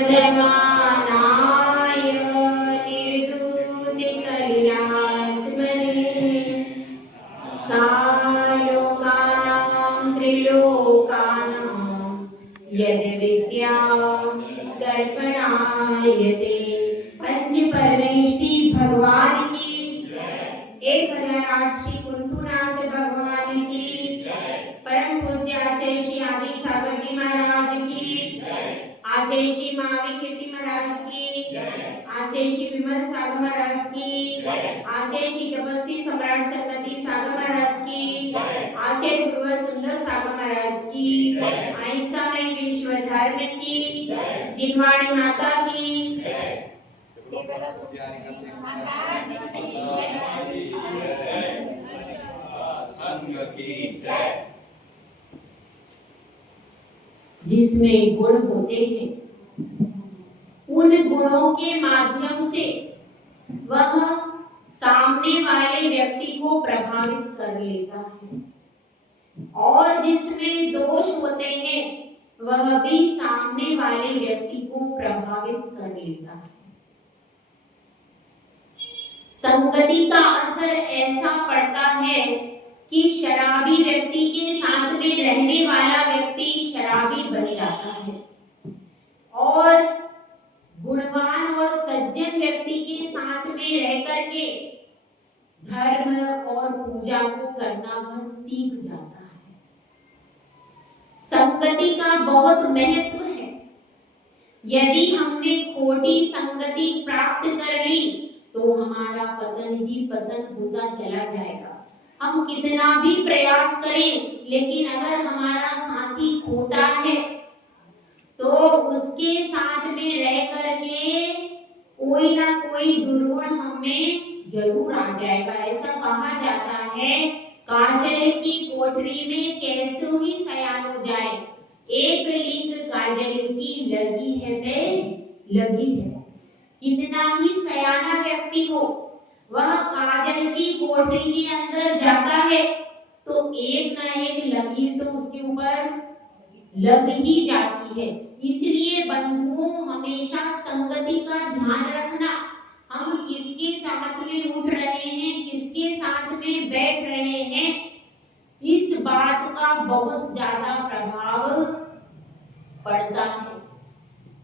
चन्द्रमानाय निर्धूतिकलिरात्मने सालोकानां त्रिलोकानां यद्विद्या दर्पणायते। पंच परमेष्टि भगवान की 1008 श्री कुंथुनाथ भगवान की परम पूज्य आचार्य श्री आदि सागर जी महाराज की, आचार्य श्री महावीर कीर्ति महाराज की, आचार्य श्री विमल सागर महाराज की, आचार्य श्री तपस्वी सम्राट सन्मति सागर महाराज की, आचार्य गुरुवर सुंदर सागर महाराज की, अहिंसा में विश्व धर्म की, जिनवाणी माता की, जिसमें गुण होते हैं उन गुणों के माध्यम से वह सामने वाले व्यक्ति को प्रभावित कर लेता है, और जिसमें दोष होते हैं वह भी सामने वाले व्यक्ति को प्रभावित कर लेता है। संगति का असर ऐसा पड़ता है कि शराबी व्यक्ति के साथ में रहने वाला व्यक्ति शराबी बन जाता है, और गुणवान और सज्जन व्यक्ति के साथ में रह करके धर्म और पूजा को करना वह सीख जाता है। संगति का बहुत महत्व है। यदि हमने खोटी संगति प्राप्त कर ली तो हमारा पतन ही पतन होता चला जाएगा। हम कितना भी प्रयास करें, लेकिन अगर हमारा साथी खोटा है तो उसके साथ में रह करके कोई ना कोई दुर्गुण हमें जरूर आ जाएगा। ऐसा कहा जाता है, काजल की कोठरी में कैसो ही सयान हो जाए, एक लीक काजल की लगी है बे लगी है। कितना ही सयाना व्यक्ति हो, वह काजल की कोठरी के अंदर जाता है तो एक ना एक लकीर तो उसके ऊपर लग ही जाती है। इसलिए बंधुओं, हमेशा संगति का ध्यान रखना। हम किसके साथ में उठ रहे हैं, किसके साथ में बैठ रहे हैं, इस बात का बहुत ज्यादा प्रभाव पड़ता है।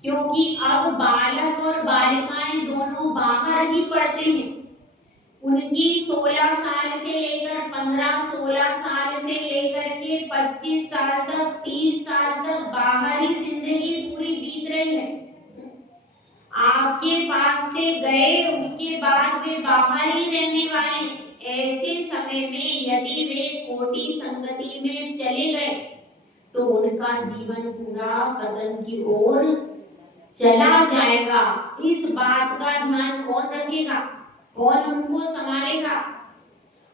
क्योंकि अब बालक और बालिकाएं दोनों बाहर ही पढ़ते हैं। उनकी 16 साल से लेकर 15, 16 साल से लेकर के 25 साल तक, 30 साल तक बाहर ही जिंदगी पूरी बीत रही है। आपके पास से गए, उसके बाद वे बाहर ही रहने वाले। ऐसे समय में यदि वे खोटी संगति में चले गए तो उनका जीवन पूरा पतन की ओर चला जाएगा। इस बात का ध्यान कौन रखेगा, कौन उनको संभालेगा?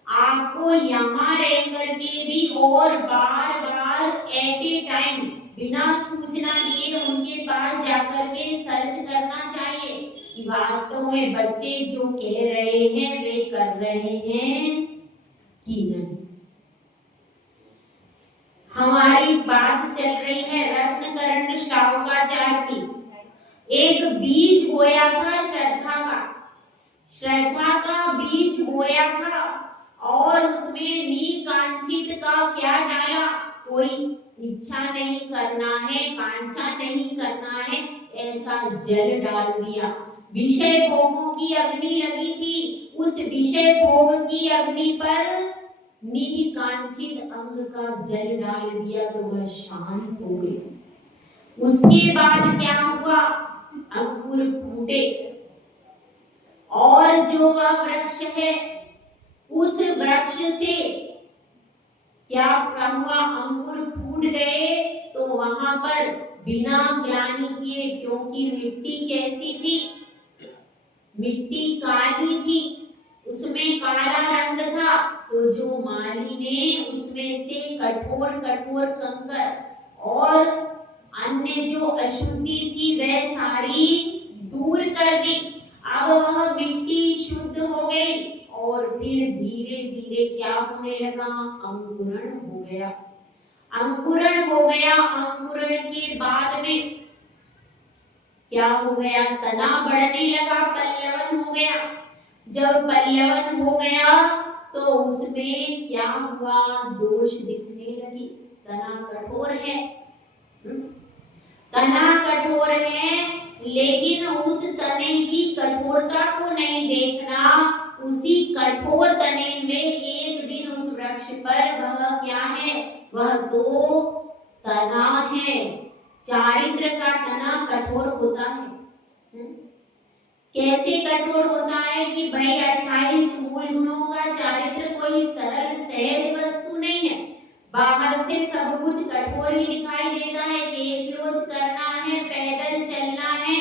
आपको यहाँ रह करके भी और बार बार एट ए टाइम बिना सूचना दिए उनके पास जाकर के सर्च करना चाहिए कि वास्तव में बच्चे जो कह रहे हैं वे कर रहे हैं कि नहीं। हमारी बात चल रही है रत्नकरण शावकाचार्य की। एक बीज बोया था श्रद्धा का बीज बोया था, और उसमें नीकांक्षित का क्या डाला? कोई इच्छा नहीं करना है, कांक्षा नहीं करना है, ऐसा जल डाल दिया। विषय भोगों की अग्नि लगी थी, उस विषय भोग की अग्नि पर निकांक्षित अंग का जल डाल दिया तो वह शांत हो गई। उसके बाद क्या हुआ? अंकुर फूटे, और जो वह वृक्ष है उस वृक्ष से क्या हुआ? अंकुर फूट गए तो वहां पर बिना ग्लानि किए, क्योंकि मिट्टी कैसी थी? मिट्टी काली थी, उसमें काला रंग था, तो जो माली ने उसमें से कठोर कठोर कंकर और अन्य जो अशुद्धि थी वह सारी दूर कर दी। अब वह मिट्टी शुद्ध हो गई, और फिर धीरे धीरे क्या होने लगा? अंकुरण हो गया। अंकुरण के बाद में क्या हो गया, तना बढ़ने लगा, पल्लवन हो गया। जब पल्लवन हो गया तो उसमें क्या हुआ, दोष दिखने लगी। तना कठोर है, तना कठोर है, लेकिन उस तने की कठोरता को नहीं देखना। उसी कठोर तने में एक दिन उस वृक्ष पर वह क्या है, वह तो तना है। चारित्र का तना कठोर होता है। कैसे कठोर होता है कि भाई 28 मूल गुणों का चारित्र कोई सरल सहज वस्तु नहीं है। बाहर से सब कुछ कठोर ही दिखाई देता है, केश रोज करना है, पैदल चलना है,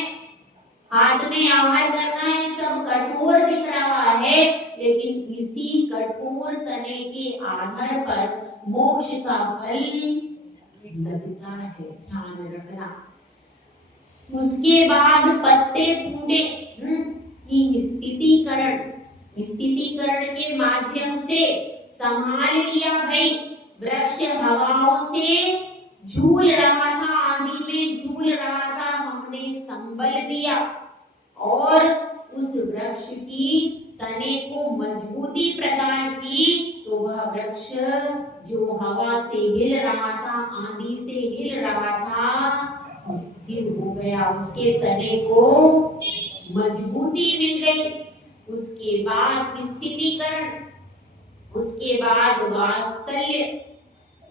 हाथ में आहार करना है, सब कठोर दिख रहा है। लेकिन इसी कठोर तने के आधार पर मोक्ष का फल लगता है, ध्यान रखना। उसके बाद पत्ते फूटे की स्थितिकरण के माध्यम से संभाल लिया। भाई वृक्ष हवाओं से झूल रहा था, आंधी में झूल रहा था, हमने संबल दिया और उस वृक्ष की तने को मजबूती प्रदान की, तो वह वृक्ष जो हवा से हिल रहा था, आंधी से हिल रहा था, स्थिर हो गया। उसके तने को मजबूती मिल गई। उसके बाद स्थिरीकरण, उसके बाद वात्सल्य।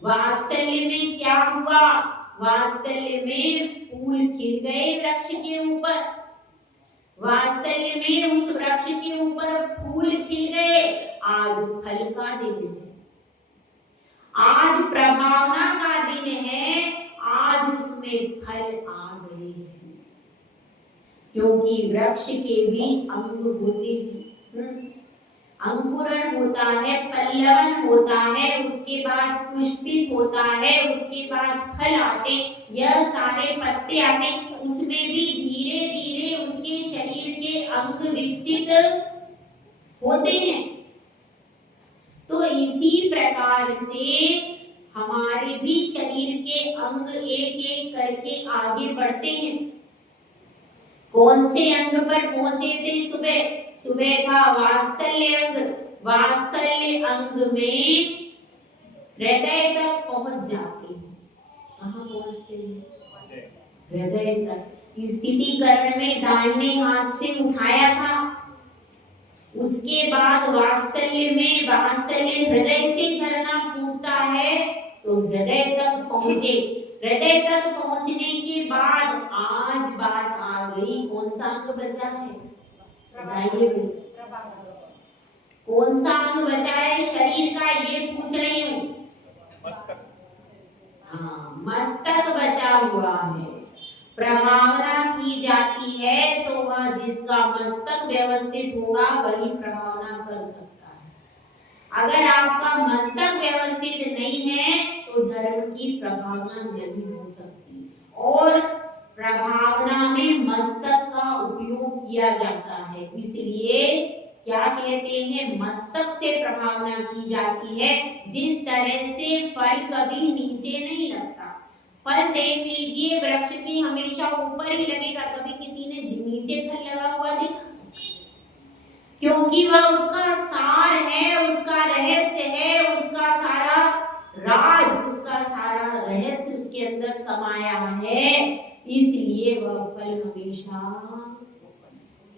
वात्सल्य में क्या हुआ, वात्सल्य में फूल खिल गए वृक्ष के ऊपर। वात्सल्य में उस वृक्ष के ऊपर फूल खिल गए। आज फल का दिन है, आज प्रभावना का दिन है, आज उसमें फल आ गए हैं। क्योंकि वृक्ष के भी अंग होते हैं, अंकुरण होता है, पल्लवन होता है, उसके बाद पुष्पित होता है, उसके बाद फल आते, यह सारे पत्ते आते, उसमें भी धीरे धीरे उसके शरीर के अंग विकसित होते हैं। तो इसी प्रकार से हमारे भी शरीर के अंग एक एक करके आगे बढ़ते हैं। कौन से अंग पर पहुंचे थे सुबह? सुबह था वात्सल्य अंग। वात्सल्य अंग में हृदय तक पहुंच जाते हैं। कहाँ पहुंचते हैं? हृदय तक। स्थितिकरण में दाहिने हाथ से उठाया था, उसके बाद वात्सल्य में वात्सल्य हृदय से झरना फूटता है तो हृदय तक पहुंचे। हृदय तक पहुंचने के बाद आज बात आ गई, कौन सा अंग बचा है? बताइए भाई, कौन सा अंग बचा है शरीर का, ये पूछ रही हूँ। हाँ, मस्तक बचा हुआ है। प्रभावना की जाती है तो वह जिसका मस्तक व्यवस्थित होगा वही प्रभावना कर सकता है। अगर आपका मस्तक व्यवस्थित नहीं है तो धर्म की प्रभावना नहीं हो सकती। और प्रभावना में मस्तक का उपयोग किया जाता है, इसलिए क्या कहते हैं, मस्तक से प्रभावना की जाती है। जिस तरह से फल कभी नीचे नहीं लगता। फल देख लीजिए, वृक्ष की हमेशा ऊपर ही लगेगा, कभी किसी ने नीचे फल लगा हुआ देखा? क्योंकि वह उसका सार है, उसका रहस्य है, उसका सारा राज, उसका सारा रहस्य उसके अंदर समाया है, इसलिए वह फल हमेशा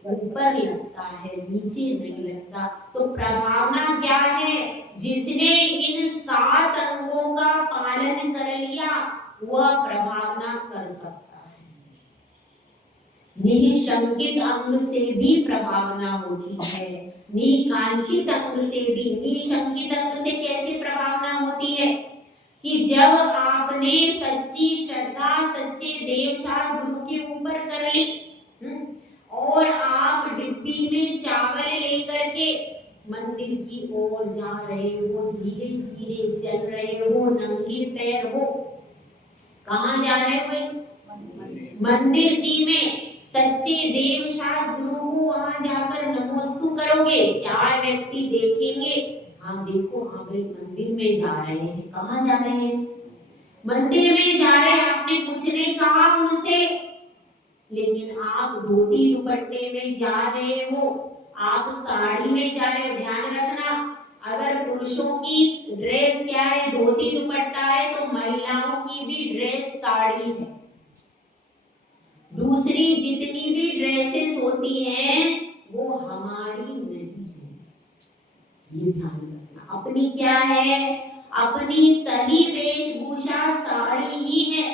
ऊपर लगता है, नीचे नहीं लगता। तो प्रभावना क्या है? जिसने इन 7 अंगों का पालन कर लिया वह प्रभावना कर सकता है। निशंकित अंग से भी प्रभावना होती है, निकांक्षित अंग से भी। निशंकित अंग से कैसे प्रभावना होती है कि जब आपने सच्ची श्रद्धा सच्चे देवशास्त्र गुरु के ऊपर कर ली और आप डिब्बी में चावल लेकर के मंदिर की ओर जा रहे हो, धीरे धीरे चल रहे हो, नंगे पैर हो, कहाँ जा रहे हो भाई? मंदिर जी में। सच्चे देवशास्त्र गुरु को वहां जाकर नमोस्तु करोगे, 4 व्यक्ति देखेंगे, हाँ देखो, हाँ भाई मंदिर में जा रहे हैं। कहाँ जा रहे हैं? मंदिर में जा रहे हैं। आपने कुछ नहीं कहा उनसे, लेकिन आप धोती दुपट्टे में जा रहे हो, आप साड़ी में जा रहे हो। ध्यान रखना, अगर पुरुषों की ड्रेस क्या है, धोती दुपट्टा है, तो महिलाओं की भी ड्रेस साड़ी है। दूसरी जितनी भी ड्रेसेस होती हैं वो हमारी नहीं है, ये ध्यान रखना। अपनी क्या है, अपनी सही वेशभूषा साड़ी ही है।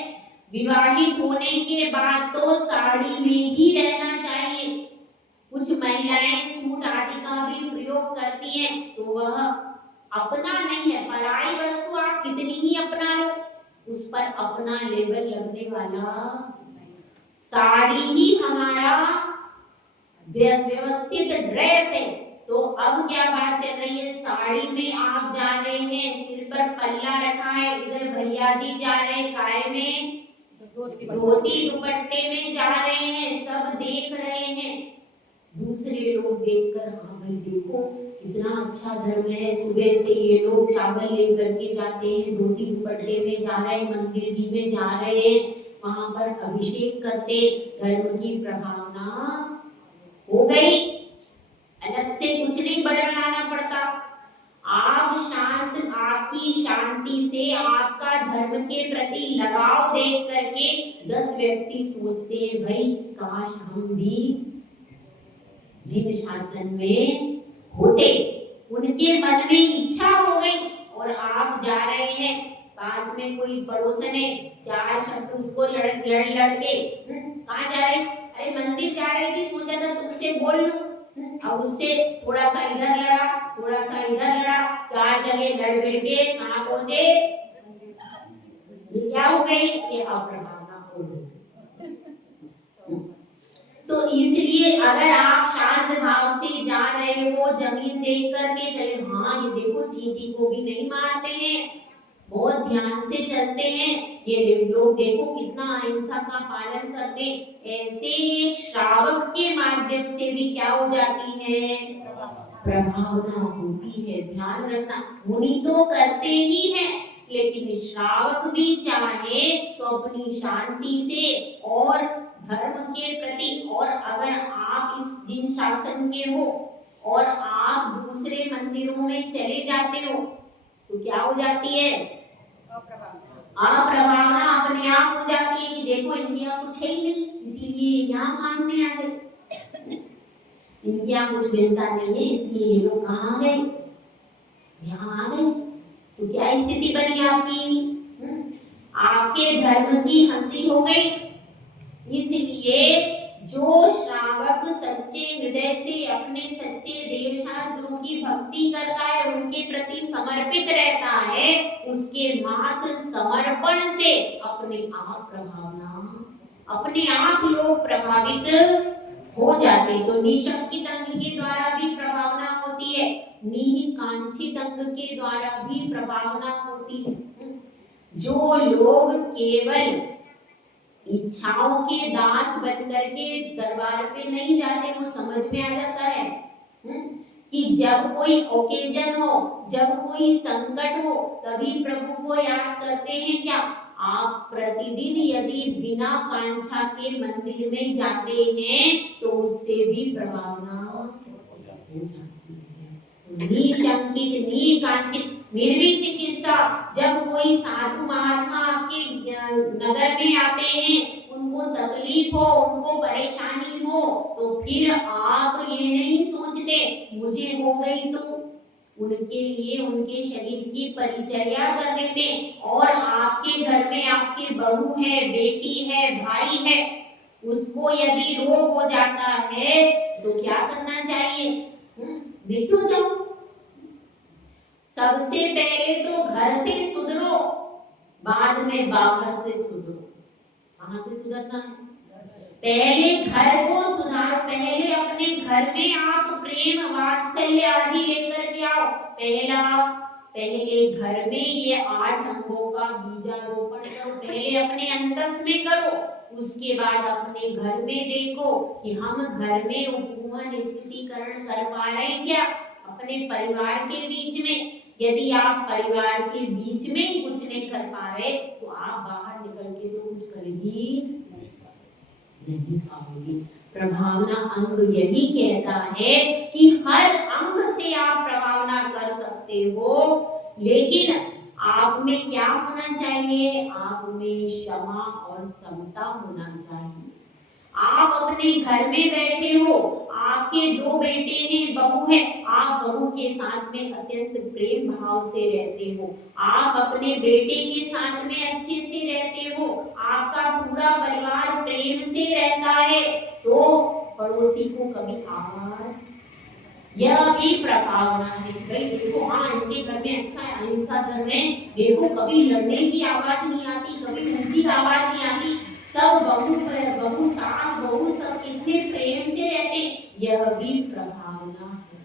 विवाहित होने के बाद तो साड़ी में ही रहना चाहिए। कुछ महिलाएं सूट आदि का भी प्रयोग करती हैं, तो वह अपना नहीं है। पराई वस्तु आप कितनी ही अपना लो, उस पर अपना लेबल लगने वाला। साड़ी ही हमारा व्यवस्थित ड्रेस है। तो अब क्या बात चल रही है, साड़ी में आप जा रहे हैं, सिर पर पल्ला रखा है, इधर भैया जी जा रहे हैं काय में, धोती दुपट्टे में जा रहे हैं, सब देख रहे हैं। दूसरे लोग देखकर, हाँ भाई देखो कितना अच्छा धर्म है, सुबह से ये लोग चावल लेकर के जाते हैं, धोती दुपट्टे में जा रहे हैं, मंदिर जी में जा रहे हैं, वहां पर अभिषेक करते, धर्म की प्रभावना हो गई। अलग से कुछ नहीं बढ़ाना पड़ता। आप शांत, आपकी शांति से, आपका धर्म के प्रति लगाव देख करके 10 व्यक्ति सोचते हैं भाई काश हम भी जिन शासन में होते। उनके मन में इच्छा हो गई और आप जा रहे हैं, पास में कोई पड़ोसन है, 4 शब्द उसको लड़ के कहाँ जा रहे, अरे मंदिर जा रही थी, सोचा था तुमसे बोल लूं। अब उससे थोड़ा सा इधर लड़ा, थोड़ा सा इधर लड़ा, 4 जगह लड़ भिड़ के कहाँ पहुंचे, ये क्या हो गई, ये अप्रभावना हो गई। तो इसलिए अगर आप शांत भाव से जा रहे हो, जमीन देख करके चले, हाँ ये देखो चींटी को भी नहीं मारते हैं, बहुत ध्यान से चलते हैं, ये लोग देखो कितना अहिंसा का पालन करते हैं। ऐसे एक श्रावक के माध्यम से भी क्या हो जाती है, प्रभावना होती है। ध्यान रखना, मुनि तो करते ही हैं, लेकिन श्रावक भी चाहे तो अपनी शांति से और धर्म के प्रति, और अगर आप इस जिन शासन के हो और आप दूसरे मंदिरों में चले जाते हो तो क्या हो जाती है, अप्रभावना अपने आप हो जाती है कि देखो इनके यहाँ कुछ है ही नहीं, इसीलिए यहाँ मांगने आ गए, इनके यहाँ कुछ मिलता नहीं है, इसलिए ये लोग कहाँ गए, यहाँ आ गए। तो क्या स्थिति बनी आपकी, आपके धर्म की हंसी हो गई। इसलिए जो श्रावक सच्चे हृदय से अपने सच्चे देवशास्त्रों की भक्ति करता है, उनके प्रति समर्पित रहता है, उसके मात्र समर्पण से अपने आप प्रभावना, अपने आप लोग प्रभावित हो जाते। तो निशंकित अंग के द्वारा भी प्रभावना होती है, निकांक्षित अंग के द्वारा भी प्रभावना होती है। जो लोग केवल इच्छाओं के दास बनकर के दरबार पे नहीं जाते, वो समझ में आ जाता है कि जब कोई ओकेजन हो, जब कोई संकट हो, तभी प्रभु को याद करते हैं। क्या आप प्रतिदिन यदि बिना कांक्षा के मंदिर में जाते हैं तो उससे भी प्रभावना हो जाती है। निशंकित, निकांक्षित, निर्भीक चिकित्सा, जब कोई साधु महात्मा आपके नगर में आते हैं, उनको तकलीफ हो, उनको परेशानी हो, तो फिर आप ये नहीं सोचते मुझे हो गई तो उनके लिए उनके शरीर की परिचर्या कर देते। और आपके घर में आपके बहू है, बेटी है, भाई है, उसको यदि रोग हो जाता है तो क्या करना चाहिए, देखो जाओ, सबसे पहले तो घर से सुधरो, बाद में बाहर से सुधरो। कहां से सुधरना है, पहले घर को सुधारो, पहले अपने घर में आप प्रेम वात्सल्य आदि लेकर के आओ। पहले घर में ये 8 अंगों का बीजारोपण करो, पहले अपने अंतस में करो, उसके बाद अपने घर में देखो कि हम घर में उपवन स्थितिकरण कर पा रहे हैं क्या, अपने परिवार के बीच में। यदि आप परिवार के बीच में ही कुछ नहीं कर पा रहे तो आप बाहर निकल के तो कुछ कर ही नहीं जाएंगे। प्रभावना अंग यही कहता है कि हर अंग से आप प्रभावना कर सकते हो, लेकिन आप में क्या होना चाहिए? आप में क्षमा और समता होना चाहिए। आप अपने घर में बैठे हो, आपके 2 बेटे हैं, बहू है, आप बहू के साथ में अत्यंत प्रेम भाव से रहते हो, आप अपने बेटे के साथ में अच्छे से रहते हो, आपका पूरा परिवार प्रेम से रहता है, तो पड़ोसी को कभी आवाज, यह भी प्रभावना है। भाई देखो, हाँ इनके घर में अच्छा है, अहिंसा धर्म है, देखो कभी लड़ने की आवाज नहीं आती, कभी ऊंची आवाज नहीं आती, सब बहू सास बहू सब कितने प्रेम से रहते, यह भी प्रभावना है।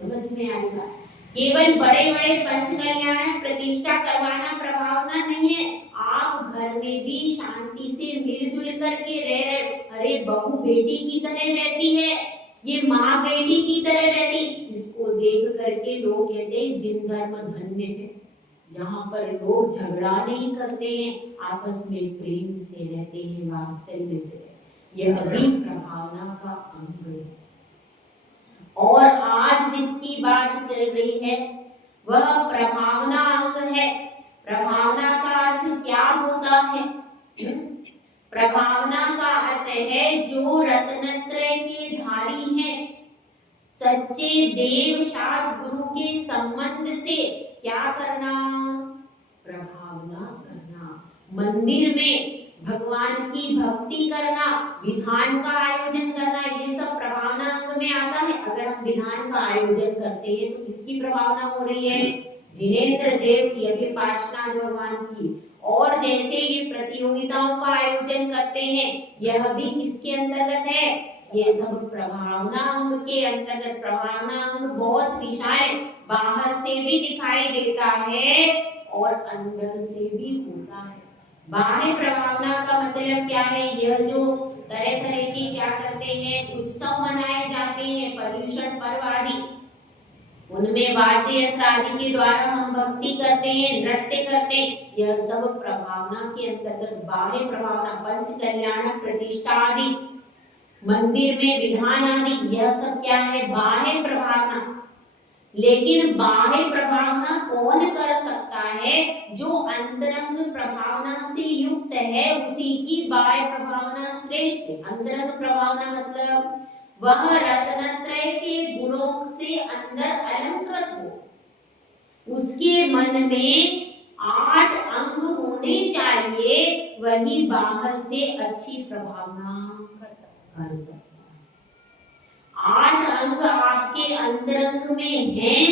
समझ में आएगा? केवल बड़े बड़े पंच कल्याण प्रतिष्ठा करवाना प्रभावना नहीं है, आप घर में भी शांति से मिलजुल करके रह रहे। अरे बहू बेटी की तरह रहती है, ये माँ बेटी की तरह रहती, इसको देख करके लोग कहते हैं जिन धर्म धन्य है, जहाँ पर लोग झगड़ा नहीं करते हैं, आपस में प्रेम से रहते हैं, वात्सल्य से। यह भी प्रभावना का अंग है। और आज जिसकी बात चल रही है वह प्रभावना अंग है। प्रभावना का अर्थ क्या होता है? प्रभावना का अर्थ है जो रत्नत्रय के धारी हैं, सच्चे देव शास्त्र गुरु के संबंध से क्या करना? प्रभावना करना, मंदिर में भगवान की भक्ति करना, विधान का आयोजन करना, ये सब प्रभावना अंग में आता है। अगर हम विधान का आयोजन करते हैं तो किसकी प्रभावना हो रही है? जिनेंद्र देव की, अभी पार्श्वनाथ भगवान की। और जैसे ये प्रतियोगिताओं का आयोजन करते हैं, यह भी किसके अंतर्गत है? ये सब प्रभावना अंग के अंतर्गत। प्रभावना अंग बहुत विशाल है, बाहर से भी दिखाई देता है और अंदर से भी होता है। बाह्य प्रभावना का मतलब क्या है? यह जो तरह तरह के क्या करते हैं, उत्सव मनाए जाते हैं, पर्युषण पर्व आदि, उनमें वाद्य यंत्र आदि के द्वारा हम भक्ति करते हैं, नृत्य करते हैं, यह सब प्रभावना के अंतर्गत बाह्य प्रभावना। पंच कल्याण प्रतिष्ठा आदि, मंदिर में विधान आदि, यह सब क्या है? बाह्य प्रभावना। लेकिन बाह्य प्रभावना कौन कर सकता है? जो अंतरंग प्रभावना से युक्त है, उसी की बाह्य प्रभावना श्रेष्ठ है। अंतरंग प्रभावना मतलब वह रत्नत्रय के गुणों से अंदर अलंकृत हो, उसके मन में 8 अंग होने चाहिए, वही बाहर से अच्छी प्रभावना कर सकता है। 8 अंग आपके अंतरंग में हैं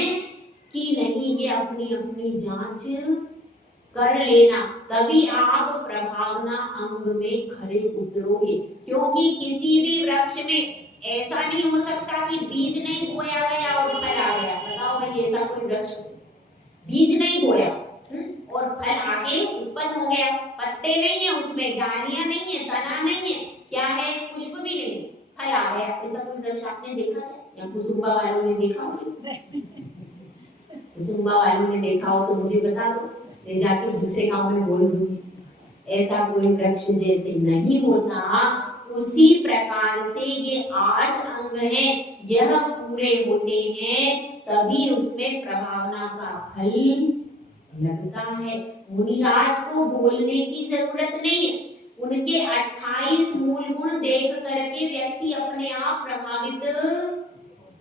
कि नहीं, ये अपनी अपनी जांच कर लेना, तभी आप प्रभावना अंग में खरे उतरोगे। क्योंकि किसी भी वृक्ष में ऐसा नहीं हो सकता कि बीज नहीं बोया गया और फल आ गया। बताओ भाई, ऐसा कोई वृक्ष बीज नहीं बोया और फल आगे उत्पन्न हो गया? पत्ते नहीं है उसमें, डालियां नहीं है, तना नहीं है, क्या है? पुष्प भी नहीं, फल आ गया। ऐसा कोई वृक्ष आपने देखा है? या कुसुम्बा वालों ने देखा हो? कुसुम्बा वालों ने देखा हो तो मुझे बता दो, मैं जाके दूसरे गांव में बोल दूंगी। ऐसा कोई वृक्ष जैसे नहीं होता, उसी प्रकार से ये 8 अंग हैं, यह पूरे होते हैं तभी उसमें प्रभावना का फल लगता है। मुनिराज को बोलने की जरूरत नहीं, उनके 28 मूल गुण देख करके व्यक्ति अपने आप प्रभावित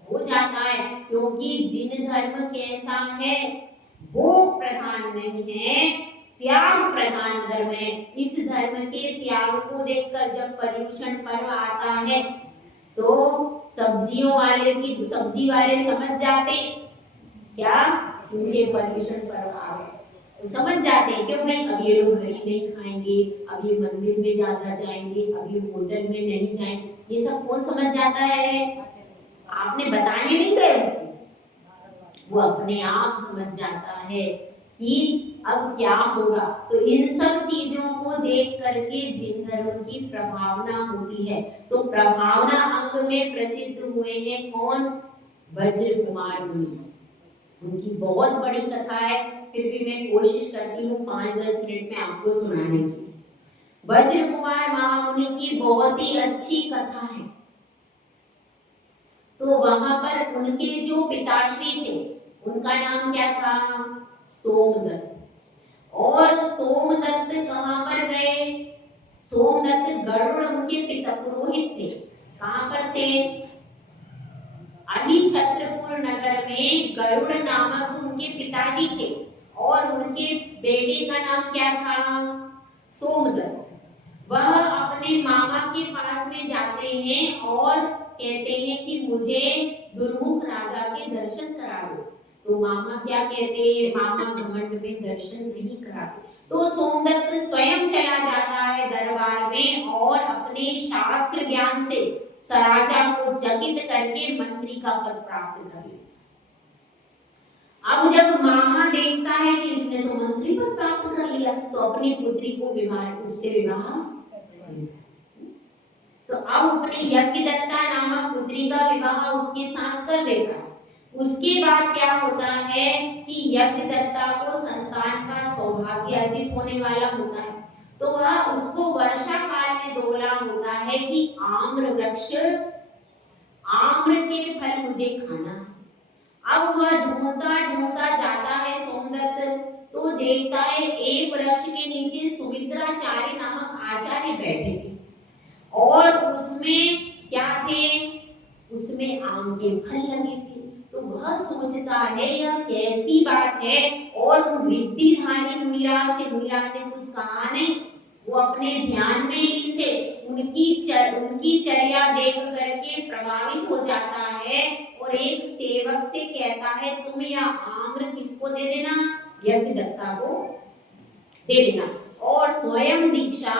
हो जाता है। क्योंकि जिन धर्म कैसा है वो प्रधान नहीं है, त्याग प्रधान धर्म है। इस धर्म के त्याग को देखकर जब पर्युषण पर्व आता है तो सब्जियों वाले की सब्जी वाले समझ जाते क्या, उनके पर्युषण पर्व आ गए, वो समझ जाते हैं। क्यों भाई, अब ये लोग हरी नहीं खाएंगे, अब ये मंदिर में ज्यादा जाएंगे, अब ये होटल में नहीं जाएंगे। ये सब कौन समझ जाता है? आपने बताने नहीं गए उसको, वो अपने आप समझ जाता है कि अब क्या होगा। तो इन सब चीजों को देख करके जिन धर्म की प्रभावना होती है, तो प्रभावना अंग में प्रसिद्ध हुए हैं कौन? वज्र कुमार मुनि। उनकी बहुत बड़ी कथा है, फिर भी मैं कोशिश करती हूँ 5-10 मिनट में आपको सुनाने की। वज्र कुमार महामुनि की बहुत ही अच्छी कथा है। तो वहां पर उनके जो पिताश्री थे उनका नाम क्या था? सोमदत्त। और सोमदत्त कहां पर गए? सोमदत्त गरुड़ उनके पिता पुरोहित थे। कहां पर थे? अहिछत्रपुर नगर में गरुड़ नामक उनके पिताजी थे और उनके बेटे का नाम क्या था? सोमदत्त। वह अपने मामा के पास में जाते हैं और कहते हैं कि मुझे दुर्मुख राजा के दर्शन करा दो। तो मामा क्या कहते हैं? मामा घमंड में दर्शन नहीं कराते। तो सोमदत्त स्वयं चला जाता है दरबार में और अपने शास्त्र ज्ञान से राजा को चकित करके मंत्री का पद प्राप्त कर लेता। अब जब मामा देखता है कि इसने तो मंत्री पद प्राप्त कर लिया, तो अपनी पुत्री को उससे विवाह। तो अब अपनी यज्ञदत्ता नामक पुत्री का विवाह उसके साथ कर देता है। उसके बाद क्या होता है कि यज्ञदत्ता को संतान का सौभाग्य अर्जित होने वाला होता है। तो वह उसको वर्षा काल में दोला होता है कि आम्र वृक्ष, आम्र के फल मुझे खाना है। अब वह ढूंढता ढूंढता जाता है सोमदत्त, तो देखता है एक वृक्ष के नीचे सुमित्राचार्य नामक आचार्य बैठे थे और उसमें क्या थे? उसमें आम के फल लगे थे। तो वह सोचता है यह कैसी बात है, और रिद्धिधारी मुनिराज ने कुछ कहा नहीं। वो अपने ध्यान में लीन थे। उनकी चर्या देख करके प्रभावित हो जाता है और एक सेवक से कहता है तुम यह आम्र किसको दे देना? यज्ञदत्ता को दे देना। और स्वयं दीक्षा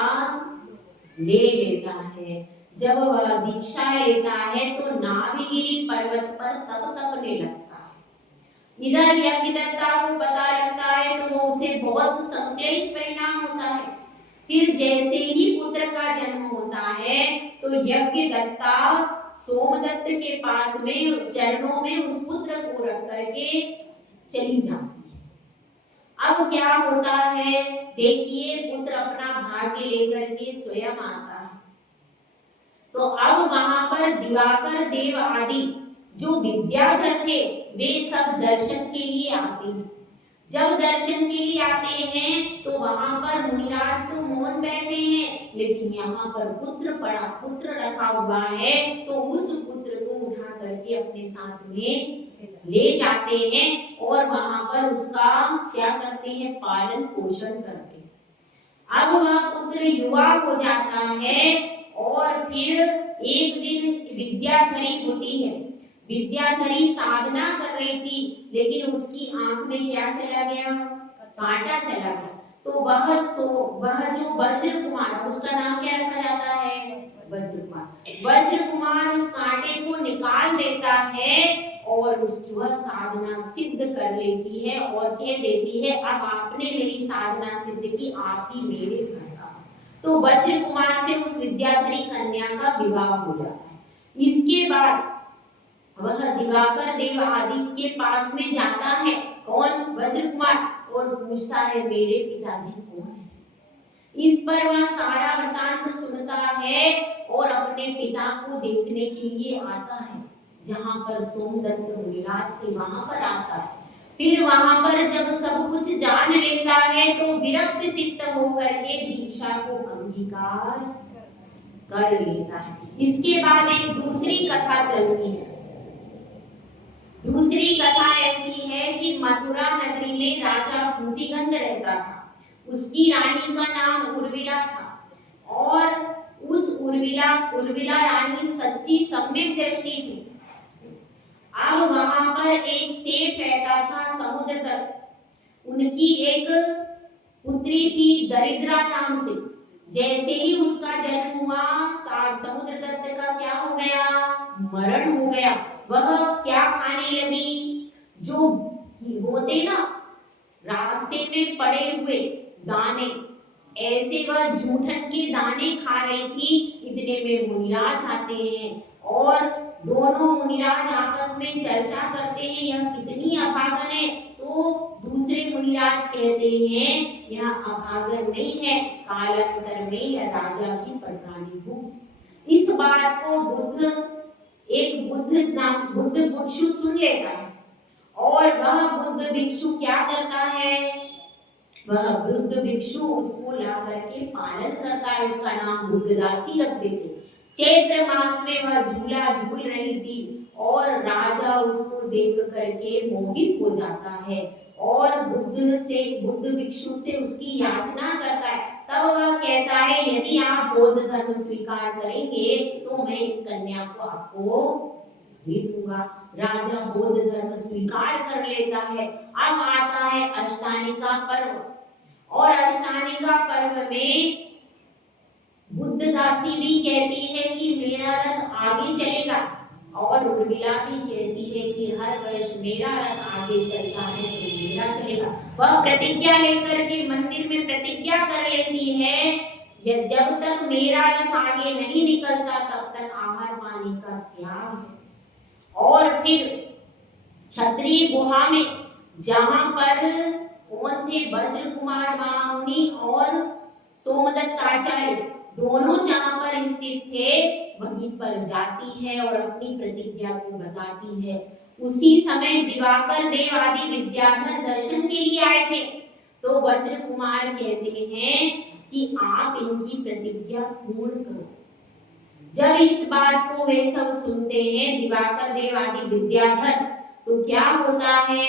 ले लेता है। जब वह दीक्षा लेता है तो नाभिगिरी पर्वत पर तप तपने लगता है। इधर यज्ञदत्ता को पता लगता है तो वो उसे बहुत संक्लेश परिणाम होता है। फिर जैसे ही पुत्र का जन्म होता है तो यज्ञदत्ता सोमदत्त के पास में चरणों में उस पुत्र को रख करके चली जाती है। अब क्या होता है देखिए, पुत्र अपना भाग्य लेकर के स्वयं आता है। तो अब वहां पर दिवाकर देव आदि जो विद्याधर थे वे सब दर्शन के लिए आते हैं। जब दर्शन के लिए आते हैं तो वहां पर मुनिराज तो मौन बैठे हैं, लेकिन यहाँ पर पुत्र रखा हुआ है। तो उस पुत्र को उठा करके अपने साथ में ले जाते हैं और वहां पर उसका क्या करते हैं? पालन पोषण करते हैं। अब वह पुत्र युवा हो जाता है और फिर एक दिन विद्याधरी होती है। विद्याधरी साधना कर रही थी, लेकिन उसकी आंख में क्या चला गया? कांटा चला गया। तो वह जो वज्र कुमार, उसका नाम क्या रखा जाता है? वज्र कुमार। वज्र कुमार उस कांटे को निकाल लेता है और उसकी वह साधना सिद्ध कर लेती है और कह देती है अब आपने मेरी साधना सिद्ध की, आप ही मेरे भर्ता। तो वज्र कुमार से उस विद्याधरी कन्या का विवाह हो जाता है। इसके बाद वह दिवाकर देव आदि के पास में जाता है। कौन? वज्र कुमार। और पूछता है मेरे पिताजी कौन है? इस पर वह सारा वृतांत सुनता है और अपने पिता को देखने के लिए आता है। जहां पर सोमदत्त मुनिराज थे वहां पर आता है। फिर वहां पर जब सब कुछ जान लेता है तो विरक्त चित्त होकर के दीक्षा को अंगीकार कर लेता है। इसके बाद एक दूसरी कथा चलती है। दूसरी कथा ऐसी है कि मथुरा नगरी में राजा पूतिगंध रहता था। उसकी रानी का नाम उर्विला था और उस उर्विला रानी सच्ची सम्यक दृष्टि थी। अब वहां पर एक सेठ रहता था समुद्र दत्त। उनकी एक पुत्री थी दरिद्रा नाम से। जैसे ही उसका जन्म हुआ समुद्र दत्त का क्या हो गया? मरण हो गया। वह क्या खाने लगी? जो होते ना रास्ते में पड़े हुए दाने, ऐसे वह जूठन के दाने खा रही थी, इतने में मुनिराज आते हैं और दोनों मुनिराज आपस में चर्चा करते हैं, यह कितनी अभागन है। तो दूसरे मुनिराज कहते हैं यह अभागन नहीं है, कालांतर में यह राजा की पटरानी होगी। इस बात को बुद्ध भिक्षु सुन लेता है और वह बुद्ध भिक्षु क्या करता है, वह बुद्ध भिक्षु उसको ला करके पालन करता है, उसका नाम बुद्धदासी रख देते। चैत्र मास में वह झूला झूल रही थी और राजा उसको देख करके मोहित हो जाता है और बुद्ध भिक्षु से उसकी याचना करता है। तब वह कहता है यदि आप बौद्ध धर्म स्वीकार करेंगे तो मैं इस कन्या को आपको दे दूंगा। राजा बौद्ध धर्म स्वीकार कर लेता है। अब आता है अष्टानिका पर्व और अष्टानिका पर्व में बुद्धदासी भी कहती है कि मेरा रथ आगे चलेगा और उर्मिला भी कहती है कि हर वर्ष मेरा रथ आगे चलता है तो मेरा चलेगा। वह प्रतिज्ञा लेकर के मंदिर में प्रतिज्ञा कर लेती है, जब तक मेरा रथ आगे नहीं निकलता तब तक आहार पानी का त्याग है। और फिर क्षत्रिय गुहा में जहां पर कौन थे, वज्र कुमार महामुनि और सोमदत्त आचार्य, दोनों जहां पर स्थित थे वहीं पर जाती है और अपनी प्रतिज्ञा को बताती है। उसी समय दिवाकर देव आदि विद्याधर दर्शन के लिए आए थे। तो वज्र कुमार कहते हैं कि आप इनकी प्रतिज्ञा पूर्ण करो। जब इस बात को वे सब सुनते हैं दिवाकर देव आदि विद्याधर, तो क्या होता है,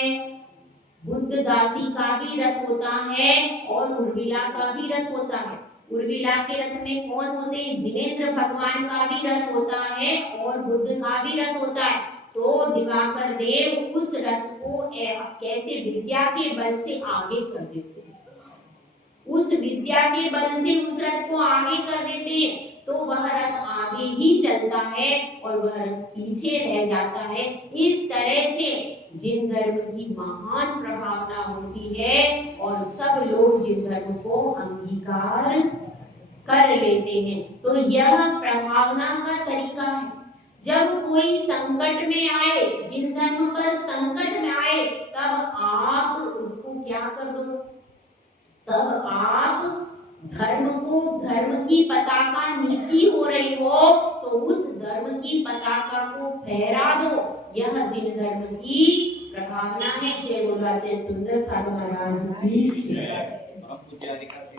बुद्धदासी का भी रथ होता है और उर्मिला का भी रथ होता है। उर्मिला के रथ में कौन होते हैं, जिनेंद्र भगवान का भी रथ होता है और बुद्ध का भी रथ होता है। तो दिवाकर देव उस रथ को कैसे विद्या के बल से आगे कर देते हैं, उस विद्या के बल से उस रथ को आगे कर देते हैं। तो वह रथ आगे ही चलता है और वह रथ पीछे रह जाता है। इस तरह से जिन धर्म की महान प्रभावना होती है और सब लोग जिन धर्म को अंगीकार कर लेते हैं। तो यह प्रभावना का तरीका है। जब कोई संकट में आए, जिन धर्म पर संकट में आए, तब आप उसको क्या कर दो, तब आप धर्म की पताका नीची हो रही हो तो उस धर्म की पताका को फहरा दो। यह जिन धर्म की प्रभावना है। जय बोला जय सुंदर साधु महाराज की जय।